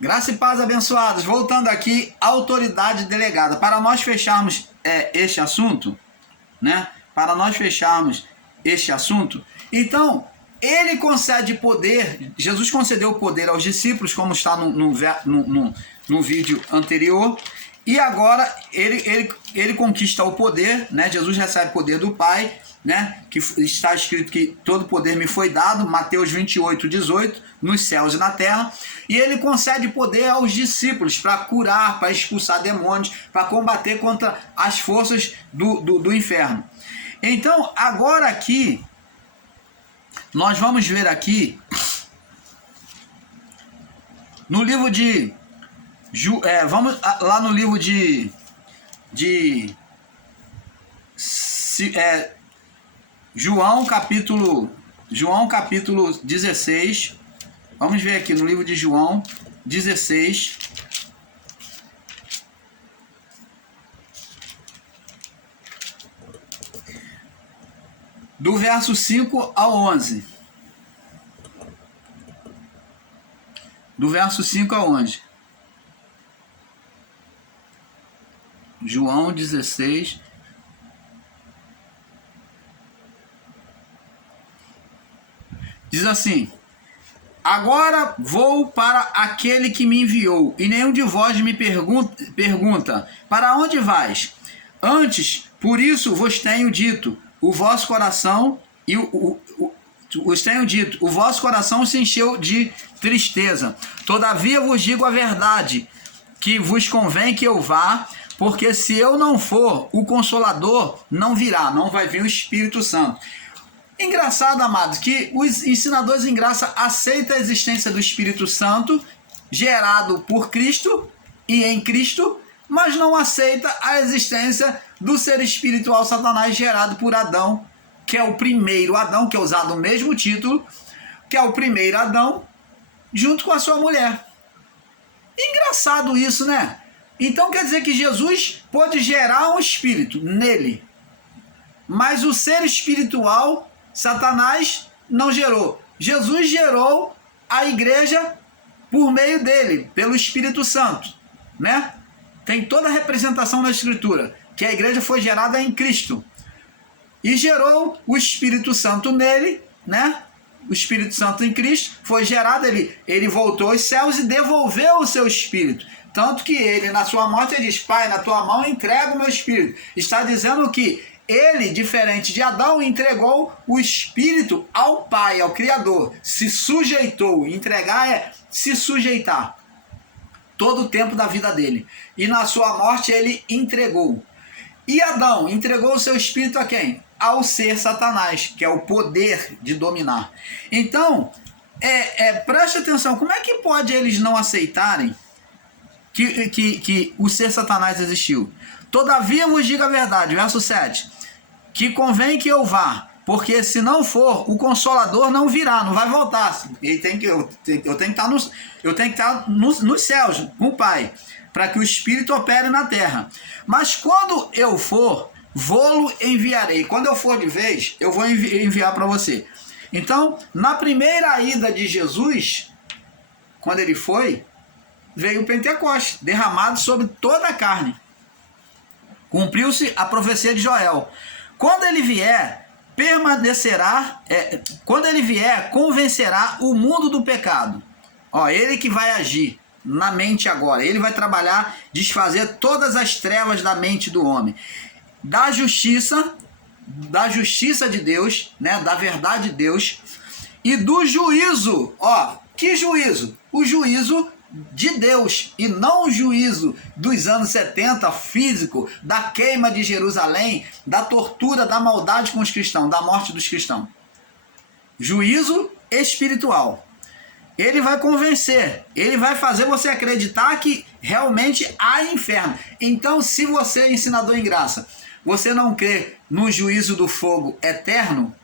Graça e paz, abençoados. Voltando aqui, autoridade delegada. Para nós fecharmos este assunto, né? Para nós fecharmos este assunto, então, ele concede poder, Jesus concedeu poder aos discípulos, como está no vídeo anterior, e agora ele conquista o poder, né? Jesus recebe poder do Pai, né? Que está escrito que todo poder me foi dado, Mateus 28:18, nos céus e na terra, e ele concede poder aos discípulos para curar, para expulsar demônios, para combater contra as forças do inferno. Então, agora aqui, nós vamos ver aqui, no livro de... vamos lá no livro de João capítulo 16. Vamos ver aqui no livro de João 16. Do verso 5 ao 11. Do verso 5 ao 11. João 16. Diz assim: agora vou para aquele que me enviou, e nenhum de vós me pergunta, para onde vais? Antes, por isso vos tenho dito, o vosso coração o vosso coração se encheu de tristeza. Todavia vos digo a verdade, que vos convém que eu vá, porque se eu não for, o Consolador não virá, não vai vir o Espírito Santo. Engraçado, amados, que os ensinadores em graça aceitam a existência do Espírito Santo, gerado por Cristo e em Cristo, mas não aceita a existência do ser espiritual Satanás gerado por Adão, que é o primeiro Adão, que é usado o mesmo título, que é o primeiro Adão, junto com a sua mulher. Engraçado isso, né? Então quer dizer que Jesus pode gerar um espírito nele, mas o ser espiritual Satanás não gerou. Jesus gerou a igreja por meio dele, pelo Espírito Santo, né? Tem toda a representação na Escritura, que a igreja foi gerada em Cristo. E gerou o Espírito Santo nele, né? O Espírito Santo em Cristo foi gerado, ele voltou aos céus e devolveu o seu Espírito. Tanto que ele, na sua morte, ele diz: Pai, na tua mão entrego o meu Espírito. Está dizendo que ele, diferente de Adão, entregou o Espírito ao Pai, ao Criador. Se sujeitou. Entregar é se sujeitar. Todo o tempo da vida dele. E na sua morte ele entregou. E Adão entregou o seu espírito a quem? Ao ser Satanás, que é o poder de dominar. Então, preste atenção, como é que pode eles não aceitarem que o ser Satanás existiu? Todavia vos digo a verdade, verso 7, que convém que eu vá, porque se não for, o Consolador não virá, não vai voltar. Eu tenho que estar nos céus, com o Pai, para que o Espírito opere na terra. Mas quando eu for, vou-lo enviarei. Quando eu for de vez, eu vou enviar para você. Então, na primeira ida de Jesus, quando ele foi, veio o Pentecostes, derramado sobre toda a carne. Cumpriu-se a profecia de Joel. Quando ele vier, convencerá o mundo do pecado. Ele que vai agir na mente agora. Ele vai trabalhar, desfazer todas as trevas da mente do homem. Da justiça de Deus, né, da verdade de Deus, e do juízo. Que juízo? O juízo de Deus, e não o juízo dos anos 70, físico, da queima de Jerusalém, da tortura, da maldade com os cristãos, da morte dos cristãos. Juízo espiritual. Ele vai convencer, ele vai fazer você acreditar que realmente há inferno. Então, se você é ensinador em graça, você não crê no juízo do fogo eterno,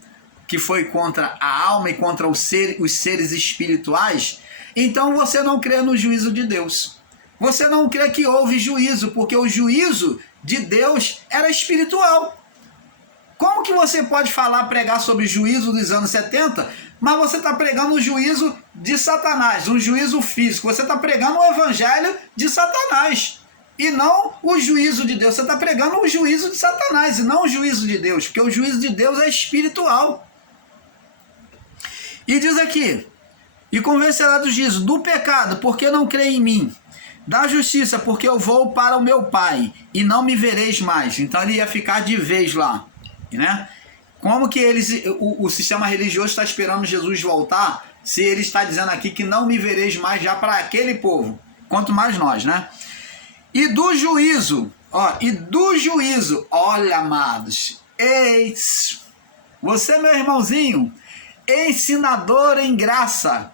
que foi contra a alma e contra os seres espirituais, então você não crê no juízo de Deus. Você não crê que houve juízo, porque o juízo de Deus era espiritual. Como que você pode pregar sobre o juízo dos anos 70, mas você está pregando o juízo de Satanás, um juízo físico. Você está pregando o evangelho de Satanás e não o juízo de Deus. Você está pregando o juízo de Satanás e não o juízo de Deus, porque o juízo de Deus é espiritual. E diz aqui, e convencerá do juízo, do pecado, porque não crê em mim, da justiça, porque eu vou para o meu Pai, e não me vereis mais. Então ele ia ficar de vez lá, né? Como que o sistema religioso está esperando Jesus voltar, se ele está dizendo aqui que não me vereis mais já para aquele povo, quanto mais nós, né? E do juízo, olha, amados, eis, você, meu irmãozinho, ensinador em graça,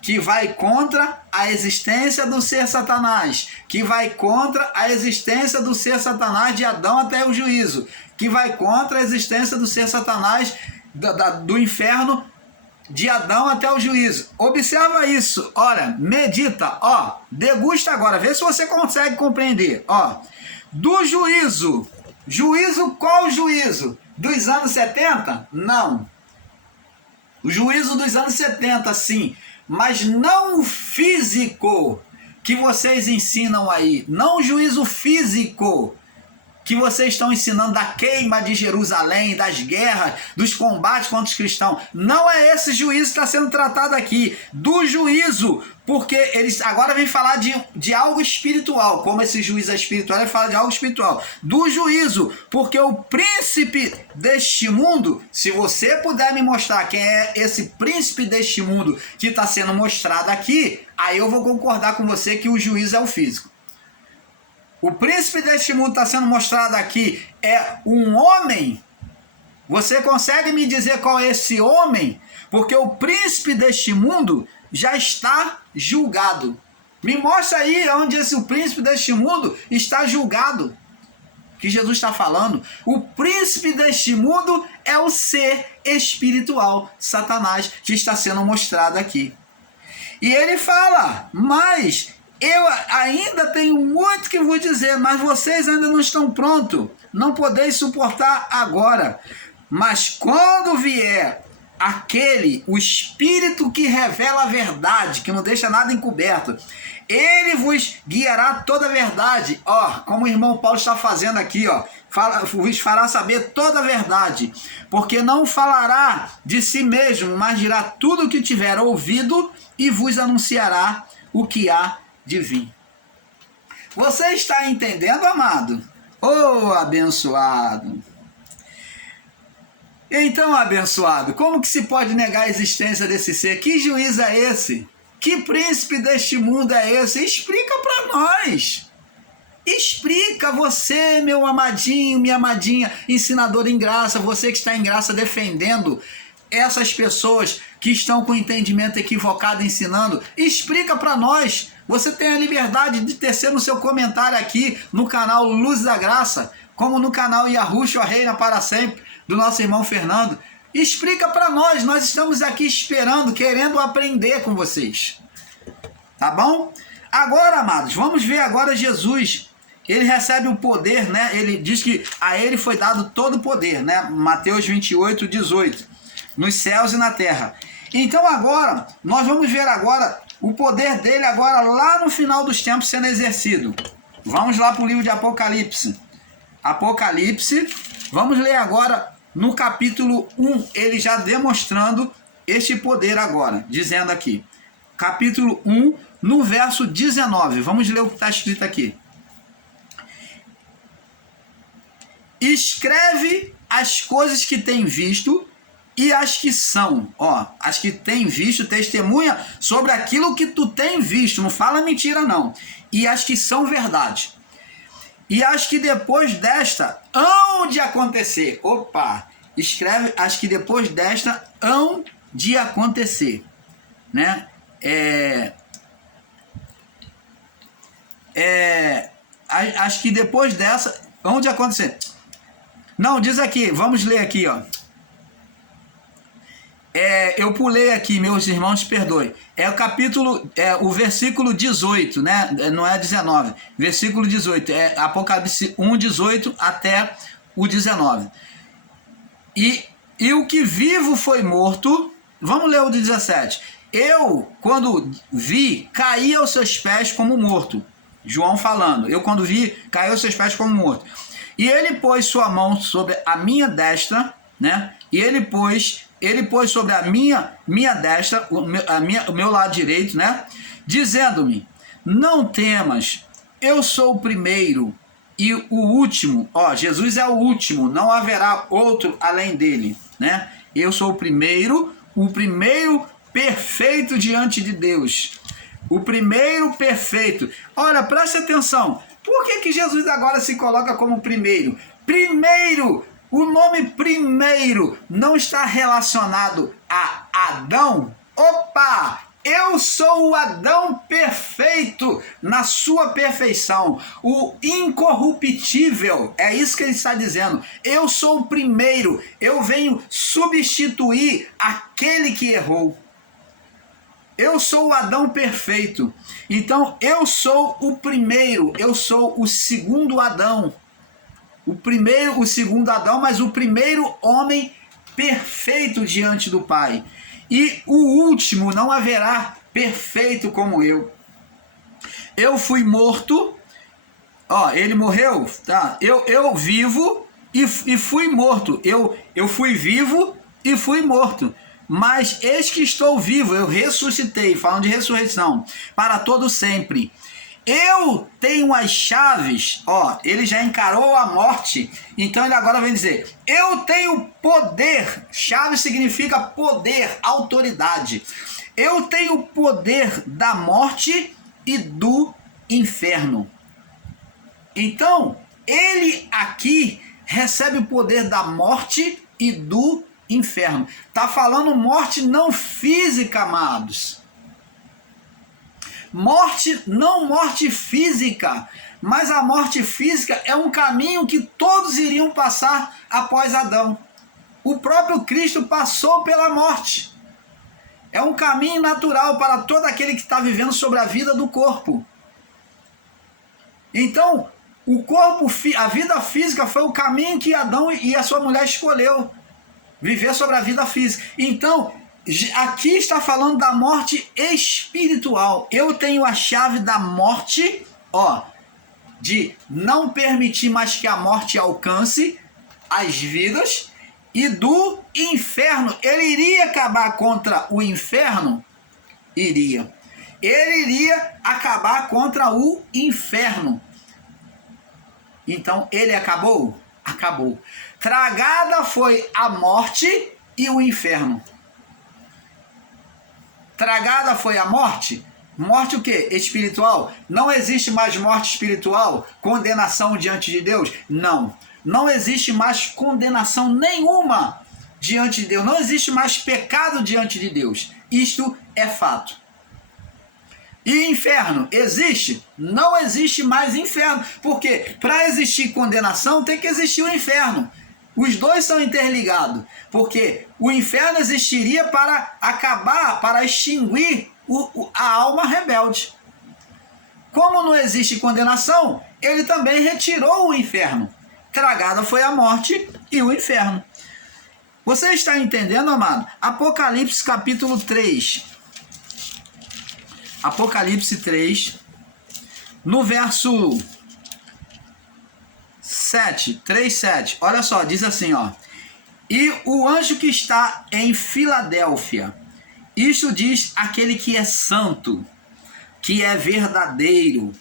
que vai contra a existência do ser Satanás, que vai contra a existência do ser Satanás de Adão até o juízo, que vai contra a existência do ser Satanás do inferno de Adão até o juízo. Observa isso, olha, medita, degusta agora, vê se você consegue compreender, do juízo, qual juízo? Dos anos 70? Não. O juízo dos anos 70, sim, mas não o físico que vocês ensinam aí, não o juízo físico que vocês estão ensinando da queima de Jerusalém, das guerras, dos combates contra os cristãos. Não é esse juízo que está sendo tratado aqui, do juízo, porque eles agora vêm falar de algo espiritual, como esse juízo é espiritual, ele fala de algo espiritual, do juízo, porque o príncipe deste mundo, se você puder me mostrar quem é esse príncipe deste mundo que está sendo mostrado aqui, aí eu vou concordar com você que o juízo é o físico. O príncipe deste mundo está sendo mostrado aqui é um homem. Você consegue me dizer qual é esse homem? Porque o príncipe deste mundo já está julgado. Me mostra aí onde o príncipe deste mundo está julgado. Que Jesus está falando. O príncipe deste mundo é o ser espiritual, Satanás, que está sendo mostrado aqui. E ele fala, mas eu ainda tenho muito que vos dizer, mas vocês ainda não estão prontos, não podeis suportar agora. Mas quando vier o Espírito que revela a verdade, que não deixa nada encoberto, ele vos guiará toda a verdade, como o irmão Paulo está fazendo aqui, vos fará saber toda a verdade, porque não falará de si mesmo, mas dirá tudo o que tiver ouvido e vos anunciará o que há de vir. Você está entendendo, amado? Abençoado! Então, abençoado, como que se pode negar a existência desse ser? Que juiz é esse? Que príncipe deste mundo é esse? Explica para nós. Explica, você, meu amadinho, minha amadinha, ensinador em graça, você que está em graça defendendo essas pessoas que estão com entendimento equivocado ensinando. Explica para nós. Você tem a liberdade de tecer no seu comentário aqui no canal Luz da Graça, como no canal Yahushua Reina para Sempre, do nosso irmão Fernando. Explica para nós estamos aqui esperando, querendo aprender com vocês. Tá bom? Agora, amados, vamos ver agora Jesus. Ele recebe o poder, né? Ele diz que a ele foi dado todo o poder, né? Mateus 28, 18. Nos céus e na terra. Então agora, nós vamos ver agora o poder dele agora lá no final dos tempos sendo exercido. Vamos lá para o livro de Apocalipse. Apocalipse, vamos ler agora no capítulo 1, ele já demonstrando este poder agora, dizendo aqui. Capítulo 1, no verso 19. Vamos ler o que está escrito aqui. Escreve as coisas que tem visto e as que são, as que tem visto, testemunha sobre aquilo que tu tem visto, não fala mentira não, e as que são verdade, e as que depois desta hão de acontecer, escreve as que depois desta hão de acontecer, né, as que depois dessa hão de acontecer, não, diz aqui, vamos ler aqui, eu pulei aqui, meus irmãos, perdoem. É o capítulo, o versículo 18, né? Não é 19. Versículo 18. É Apocalipse 1, 18 até o 19. E o que vivo foi morto. Vamos ler o 17. eu, quando vi, caí aos seus pés como morto. João falando, eu quando vi, caí aos seus pés como morto. E ele pôs sua mão sobre a minha destra, né? E ele pôs sobre a minha destra, o meu lado direito, né? Dizendo-me, não temas, eu sou o primeiro e o último. Ó, Jesus é o último, não haverá outro além dele, né? Eu sou o primeiro perfeito diante de Deus. O primeiro perfeito. Olha, preste atenção. Por que Jesus agora se coloca como primeiro? Primeiro, o nome primeiro não está relacionado a Adão? Opa! Eu sou o Adão perfeito na sua perfeição, o incorruptível, é isso que ele está dizendo. Eu sou o primeiro, eu venho substituir aquele que errou. Eu sou o Adão perfeito, então eu sou o primeiro, eu sou o segundo Adão. O segundo Adão, mas o primeiro homem perfeito diante do Pai. E o último não haverá perfeito como eu. Eu fui morto, ó, ele morreu, tá? Eu vivo e fui morto. Eu fui vivo e fui morto. Mas eis que estou vivo, eu ressuscitei, falando de ressurreição, para todo sempre. Eu tenho as chaves, ó, ele já encarou a morte, então ele agora vem dizer, eu tenho poder, chave significa poder, autoridade. Eu tenho poder da morte e do inferno. Então, ele aqui recebe o poder da morte e do inferno. Tá falando morte não física, amados. Morte, não morte física, mas a morte física é um caminho que todos iriam passar após Adão. O próprio Cristo passou pela morte. É um caminho natural para todo aquele que está vivendo sobre a vida do corpo. Então, o corpo, a vida física foi o caminho que Adão e a sua mulher escolheu. Viver sobre a vida física. Então, aqui está falando da morte espiritual. Eu tenho a chave da morte, ó, de não permitir mais que a morte alcance as vidas, e do inferno. Ele iria acabar contra o inferno? Iria. Ele iria acabar contra o inferno. Então, ele acabou? Acabou. Tragada foi a morte e o inferno. Tragada foi a morte? Morte o quê? Espiritual? Não existe mais morte espiritual? Condenação diante de Deus? Não. Não existe mais condenação nenhuma diante de Deus. Não existe mais pecado diante de Deus. Isto é fato. E inferno existe? Não existe mais inferno. Porque para existir condenação tem que existir o inferno. Os dois são interligados, porque o inferno existiria para acabar, para extinguir a alma rebelde. Como não existe condenação, ele também retirou o inferno. Tragada foi a morte e o inferno. Você está entendendo, amado? Apocalipse capítulo 3. Apocalipse 3, no verso 3:7, olha só, diz assim, ó. E o anjo que está em Filadélfia, isto diz aquele que é santo, que é verdadeiro,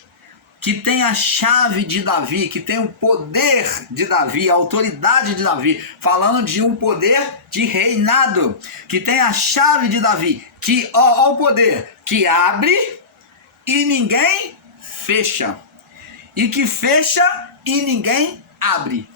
que tem a chave de Davi, que tem o poder de Davi, a autoridade de Davi, falando de um poder de reinado, que tem a chave de Davi, que, ó o poder, que abre e ninguém fecha, e que fecha e ninguém abre.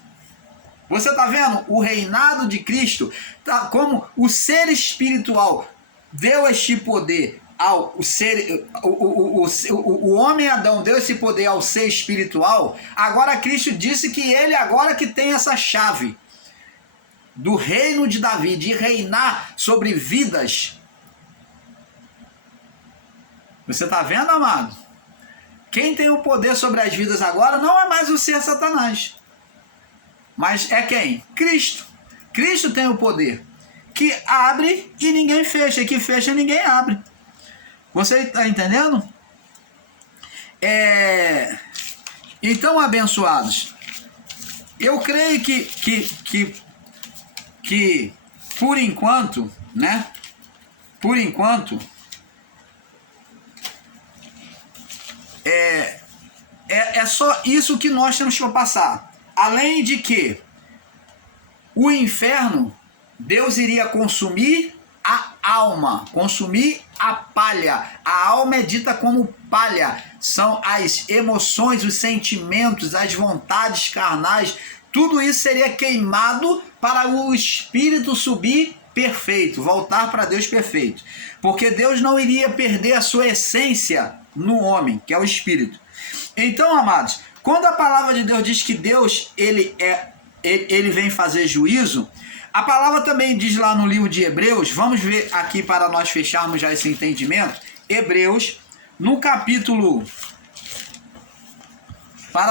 Você está vendo o reinado de Cristo, tá, como o ser espiritual deu este poder ao ser, o homem Adão deu esse poder ao ser espiritual. Agora Cristo disse que ele agora que tem essa chave do reino de Davi, de reinar sobre vidas. Você está vendo, amado? Quem tem o poder sobre as vidas agora não é mais o ser Satanás, mas é quem? Cristo. Cristo tem o poder. que abre e ninguém fecha, e que fecha e ninguém abre. Você está entendendo? Então, abençoados, eu creio que por enquanto, né? Por enquanto, é só isso que nós temos que passar. Além de que o inferno, Deus iria consumir a alma, consumir a palha. A alma é dita como palha. São as emoções, os sentimentos, as vontades carnais. Tudo isso seria queimado para o espírito subir perfeito, voltar para Deus perfeito. Porque Deus não iria perder a sua essência no homem, que é o espírito. Então, amados, quando a palavra de Deus diz que Deus ele vem fazer juízo, a palavra também diz lá no livro de Hebreus, vamos ver aqui para nós fecharmos já esse entendimento, Hebreus, no capítulo,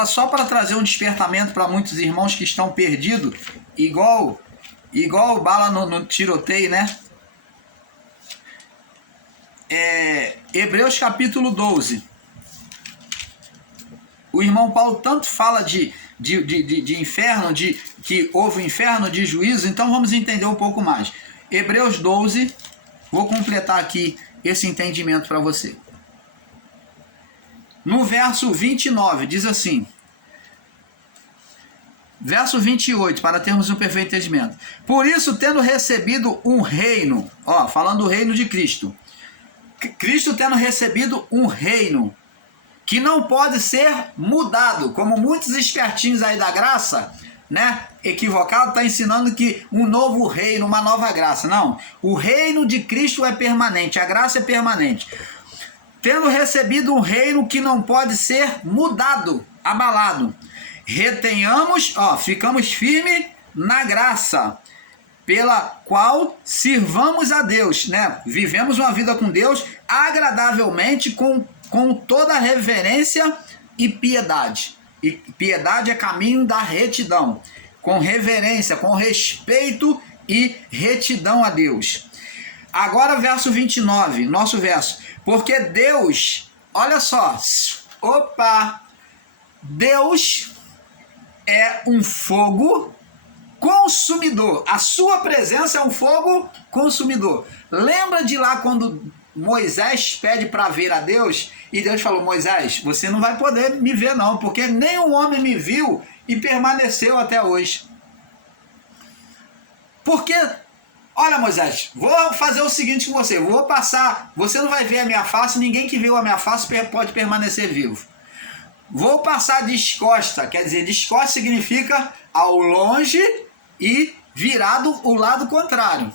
só para trazer um despertamento para muitos irmãos que estão perdidos, igual bala no tiroteio, né? Hebreus capítulo 12. O irmão Paulo tanto fala de inferno, que houve inferno, de juízo, então vamos entender um pouco mais. Hebreus 12, vou completar aqui esse entendimento para você. No verso 29, diz assim, verso 28, para termos um perfeito entendimento. Por isso, tendo recebido um reino, falando do reino de Cristo, Cristo tendo recebido um reino, que não pode ser mudado, como muitos espertinhos aí da graça, né, equivocado, está ensinando que um novo reino, uma nova graça. Não, o reino de Cristo é permanente, a graça é permanente. Tendo recebido um reino que não pode ser mudado, abalado, retenhamos, ficamos firmes na graça, pela qual sirvamos a Deus, né? Vivemos uma vida com Deus agradavelmente, com toda reverência e piedade. E piedade é caminho da retidão. Com reverência, com respeito e retidão a Deus. Agora verso 29, nosso verso. Porque Deus, olha só, Deus é um fogo consumidor. A sua presença é um fogo consumidor. Lembra de lá quando Moisés pede para ver a Deus, e Deus falou: Moisés, você não vai poder me ver não, porque nenhum homem me viu e permaneceu até hoje. Porque, olha Moisés, vou fazer o seguinte com você, vou passar, você não vai ver a minha face, ninguém que viu a minha face pode permanecer vivo. Vou passar descosta, quer dizer, descosta significa ao longe e virado o lado contrário.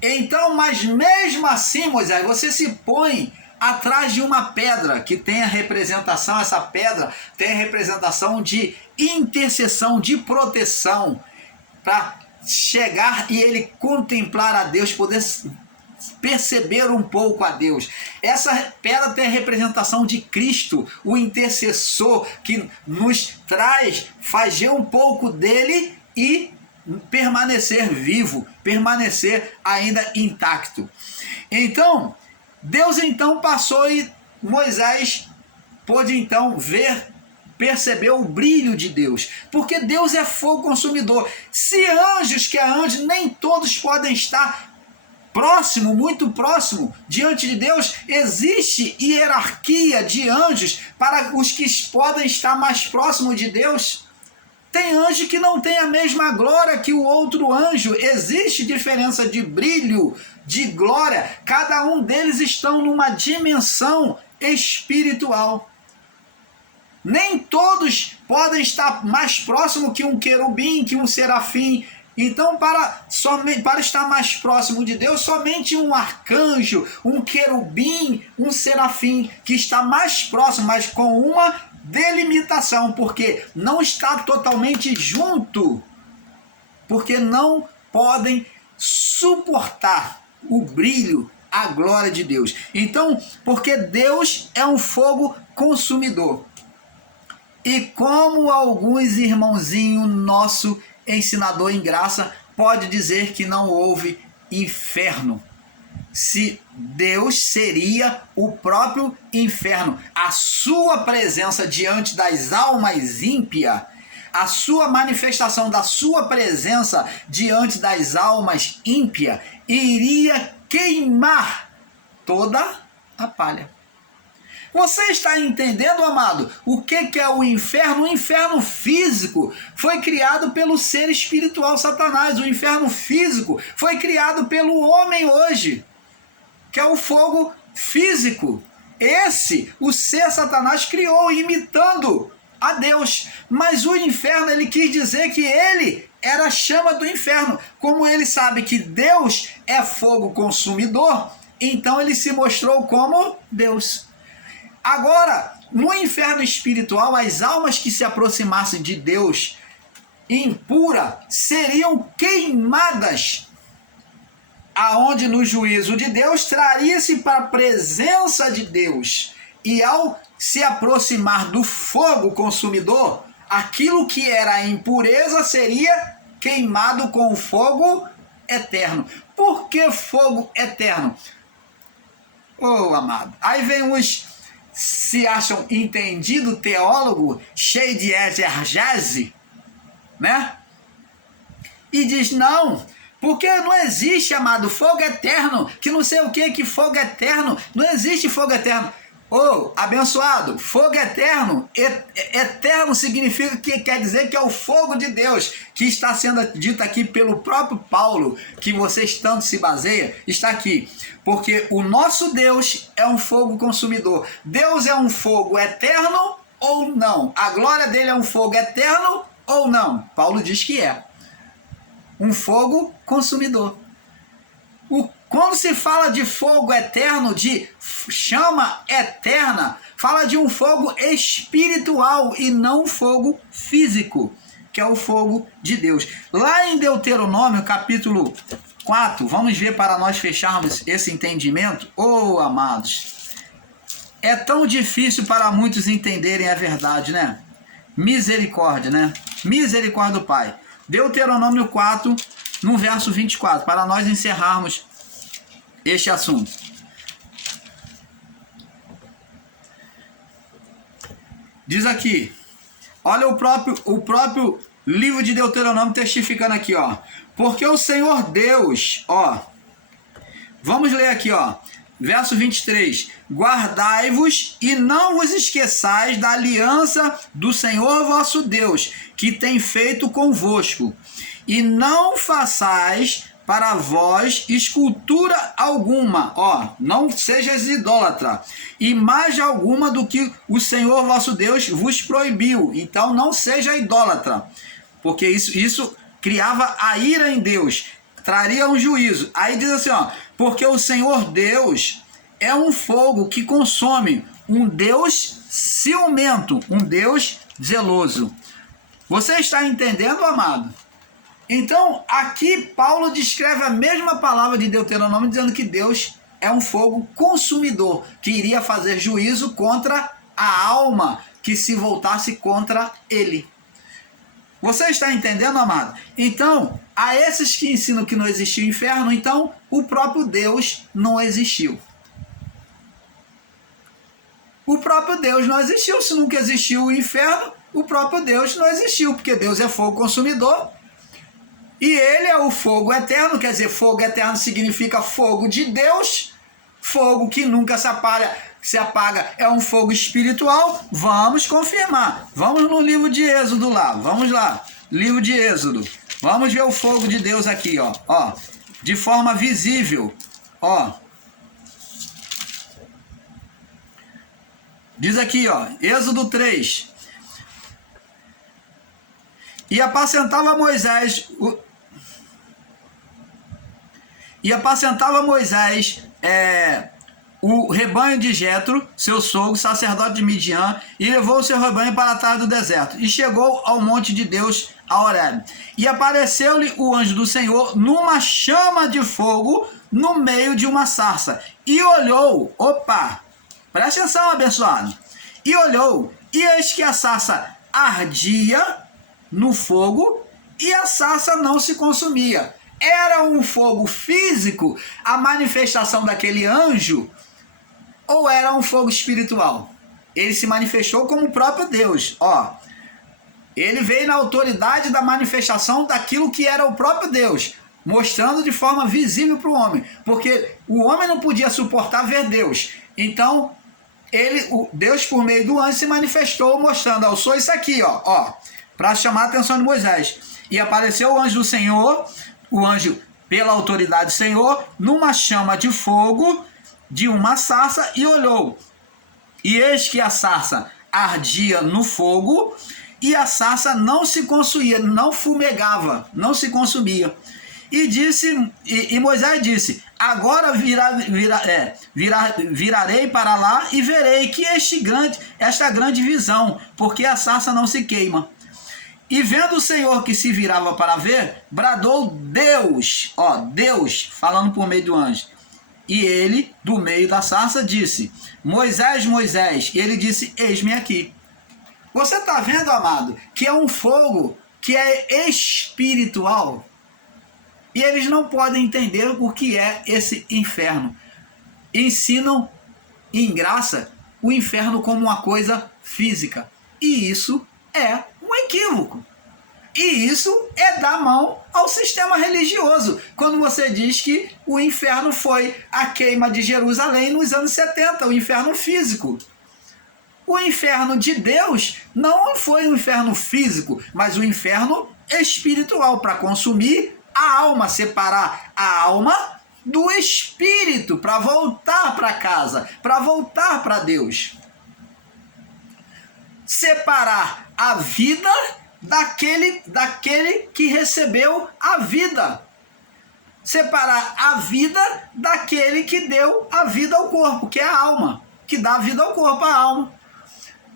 Então, mas mesmo assim, Moisés, você se põe atrás de uma pedra que tem a representação, essa pedra tem a representação de intercessão, de proteção, para chegar e ele contemplar a Deus, poder perceber um pouco a Deus. Essa pedra tem a representação de Cristo, o intercessor que nos traz, fazer um pouco dele e permanecer vivo, permanecer ainda intacto. Então, Deus então passou e Moisés pôde então perceber o brilho de Deus, porque Deus é fogo consumidor. Se anjos, que é anjo, nem todos podem estar próximo, muito próximo, diante de Deus, existe hierarquia de anjos para os que podem estar mais próximo de Deus. Tem anjo que não tem a mesma glória que o outro anjo. Existe diferença de brilho, de glória. Cada um deles estão numa dimensão espiritual. Nem todos podem estar mais próximo que um querubim, que um serafim. Então, para estar mais próximo de Deus, somente um arcanjo, um querubim, um serafim, que está mais próximo, mas com uma delimitação, porque não está totalmente junto, porque não podem suportar o brilho, a glória de Deus. Então, porque Deus é um fogo consumidor. E como alguns irmãozinhos nosso ensinador em graça pode dizer que não houve inferno. Se Deus seria o próprio inferno, a sua presença diante das almas ímpias, a sua manifestação da sua presença diante das almas ímpias iria queimar toda a palha. Você está entendendo, amado, o que é o inferno? O inferno físico foi criado pelo ser espiritual Satanás. O inferno físico foi criado pelo homem hoje, que é o fogo físico. Esse, o ser Satanás criou, imitando a Deus. Mas o inferno, ele quis dizer que ele era a chama do inferno. Como ele sabe que Deus é fogo consumidor, então ele se mostrou como Deus. Agora, no inferno espiritual, as almas que se aproximassem de Deus impura seriam queimadas, aonde no juízo de Deus traria-se para a presença de Deus. E ao se aproximar do fogo consumidor, aquilo que era impureza seria queimado com o fogo eterno. Por que fogo eterno? Oh, amado, aí vem uns se acham entendido teólogo, cheio de exegese, né? E diz, não, porque não existe, amado, fogo eterno, que não sei o que fogo eterno, não existe fogo eterno. Oh, abençoado, fogo eterno, eterno significa que quer dizer que é o fogo de Deus, que está sendo dito aqui pelo próprio Paulo, que vocês tanto se baseiam, está aqui. Porque o nosso Deus é um fogo consumidor. Deus é um fogo eterno ou não? A glória dele é um fogo eterno ou não? Paulo diz que é um fogo consumidor. Quando se fala de fogo eterno, de chama eterna, fala de um fogo espiritual e não um fogo físico, que é o fogo de Deus. Lá em Deuteronômio, capítulo 4, vamos ver para nós fecharmos esse entendimento. Oh, amados, é tão difícil para muitos entenderem a verdade, né? Misericórdia, né? Misericórdia do Pai. Deuteronômio 4, no verso 24, para nós encerrarmos este assunto. Diz aqui, olha o próprio livro de Deuteronômio testificando aqui, ó. Porque o Senhor Deus, ó, vamos ler aqui, ó, verso 23. Guardai-vos e não vos esqueçais da aliança do Senhor vosso Deus, que tem feito convosco, e não façais para vós escultura alguma, ó, não sejas idólatra, imagem alguma do que o Senhor vosso Deus vos proibiu. Então não seja idólatra, porque isso criava a ira em Deus, traria um juízo. Aí diz assim, ó, porque o Senhor Deus é um fogo que consome, um Deus ciumento, um Deus zeloso. Você está entendendo, amado? Então, aqui Paulo descreve a mesma palavra de Deuteronômio, dizendo que Deus é um fogo consumidor, que iria fazer juízo contra a alma que se voltasse contra ele. Você está entendendo, amado? Então, a esses que ensinam que não existiu inferno, então o próprio Deus não existiu. O próprio Deus não existiu. Se nunca existiu o inferno, o próprio Deus não existiu, porque Deus é fogo consumidor. E ele é o fogo eterno, quer dizer, fogo eterno significa fogo de Deus, fogo que nunca se apaga, é um fogo espiritual. Vamos confirmar. Vamos no livro de Êxodo lá, vamos lá, livro de Êxodo. Vamos ver o fogo de Deus aqui, ó, ó, de forma visível, ó. Diz aqui, ó, Êxodo 3. E apacentava Moisés o rebanho de Jetro, seu sogro, sacerdote de Midian, e levou o seu rebanho para trás do deserto, e chegou ao monte de Deus, a Horebe. E apareceu-lhe o anjo do Senhor numa chama de fogo no meio de uma sarça. E olhou, opa, presta atenção, abençoado. E olhou, e eis que a sarça ardia no fogo, e a sarça não se consumia. Era um fogo físico, a manifestação daquele anjo, ou era um fogo espiritual? Ele se manifestou como o próprio Deus. Ó, ele veio na autoridade da manifestação daquilo que era o próprio Deus, mostrando de forma visível para o homem, porque o homem não podia suportar ver Deus. Então, Deus, por meio do anjo, se manifestou, mostrando: eu sou isso aqui, ó, para chamar a atenção de Moisés. E apareceu o anjo do Senhor, o anjo pela autoridade do Senhor, numa chama de fogo de uma sarça, e olhou. E eis que a sarça ardia no fogo, e a sarça não se consumia, não fumegava, não se consumia. E Moisés disse: agora virarei para lá e verei que esta grande visão, porque a sarça não se queima. E vendo o Senhor que se virava para ver, bradou Deus, Deus falando por meio do anjo. E ele, do meio da sarça, disse: Moisés, Moisés. E ele disse: eis-me aqui. Você está vendo, amado, que é um fogo que é espiritual? E eles não podem entender o que é esse inferno. Ensinam em graça o inferno como uma coisa física. E isso é um equívoco. E isso é dar mão ao sistema religioso, quando você diz que o inferno foi a queima de Jerusalém nos anos 70, o inferno físico. O inferno de Deus não foi um inferno físico, mas um inferno espiritual, para consumir a alma, separar a alma do espírito, para voltar para casa, para voltar para Deus. Separar a vida daquele que recebeu a vida. Separar a vida daquele que deu a vida ao corpo, que é a alma, que dá a vida ao corpo, a alma.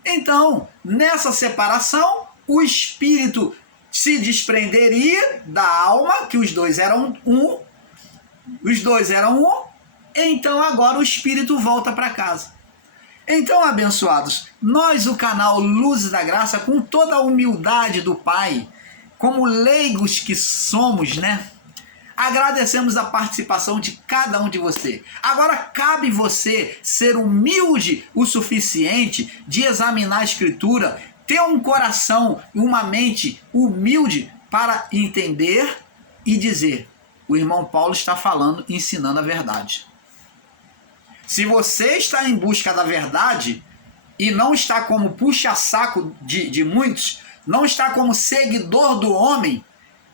Então, nessa separação, o espírito se desprenderia da alma, que os dois eram um, então agora o espírito volta para casa. Então, abençoados, nós, o canal Luzes da Graça, com toda a humildade do Pai, como leigos que somos, né? Agradecemos a participação de cada um de vocês. Agora cabe você ser humilde o suficiente de examinar a Escritura, ter um coração e uma mente humilde para entender e dizer: o irmão Paulo está falando, ensinando a verdade. Se você está em busca da verdade e não está como puxa-saco de muitos, não está como seguidor do homem,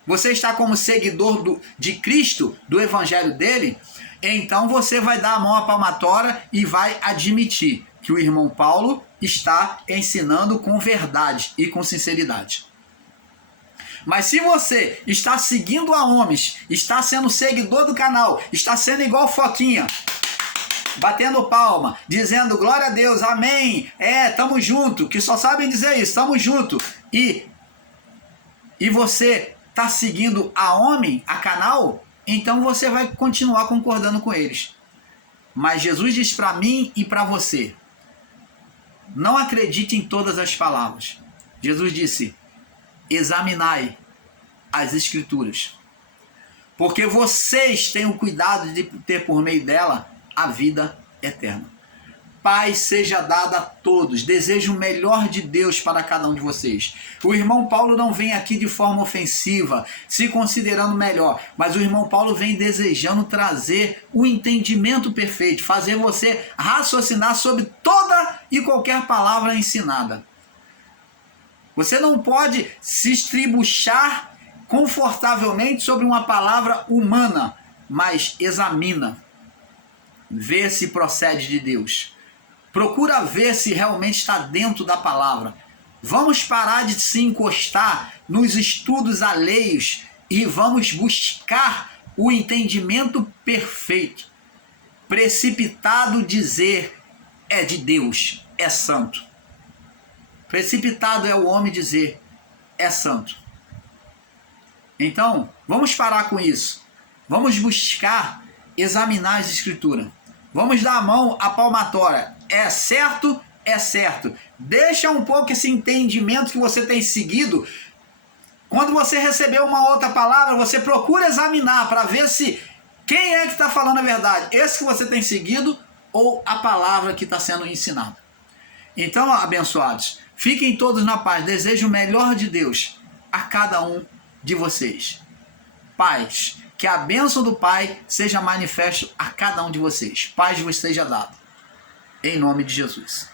você está como seguidor de Cristo, do evangelho dele, então você vai dar a mão à palmatória e vai admitir que o irmão Paulo está ensinando com verdade e com sinceridade. Mas se você está seguindo a homens, está sendo seguidor do canal, está sendo igual Foquinha, batendo palma, dizendo glória a Deus, amém, tamo junto, que só sabem dizer isso, tamo junto, e você está seguindo a homem, a canal, então você vai continuar concordando com eles. Mas Jesus diz para mim e para você: não acredite em todas as palavras. Jesus disse: examinai as Escrituras, porque vocês têm o cuidado de ter por meio dela a vida eterna. Paz seja dada a todos. Desejo o melhor de Deus para cada um de vocês. O irmão Paulo não vem aqui de forma ofensiva, se considerando melhor, mas o irmão Paulo vem desejando trazer o entendimento perfeito, fazer você raciocinar sobre toda e qualquer palavra ensinada. Você não pode se estribuchar confortavelmente sobre uma palavra humana, mas examina. Vê se procede de Deus. Procura ver se realmente está dentro da palavra. Vamos parar de se encostar nos estudos alheios e vamos buscar o entendimento perfeito. Precipitado dizer é de Deus, é santo. Precipitado é o homem dizer é santo. Então, vamos parar com isso. Vamos buscar examinar as Escrituras. Vamos dar a mão à palmatória. É certo? É certo. Deixa um pouco esse entendimento que você tem seguido Quando você receber uma outra palavra, você procura examinar para ver se quem é que está falando a verdade. Esse que você tem seguido ou a palavra que está sendo ensinada. Então, abençoados, fiquem todos na paz. Desejo o melhor de Deus a cada um de vocês. Paz. Que a bênção do Pai seja manifesto a cada um de vocês. Paz vos seja dado. Em nome de Jesus.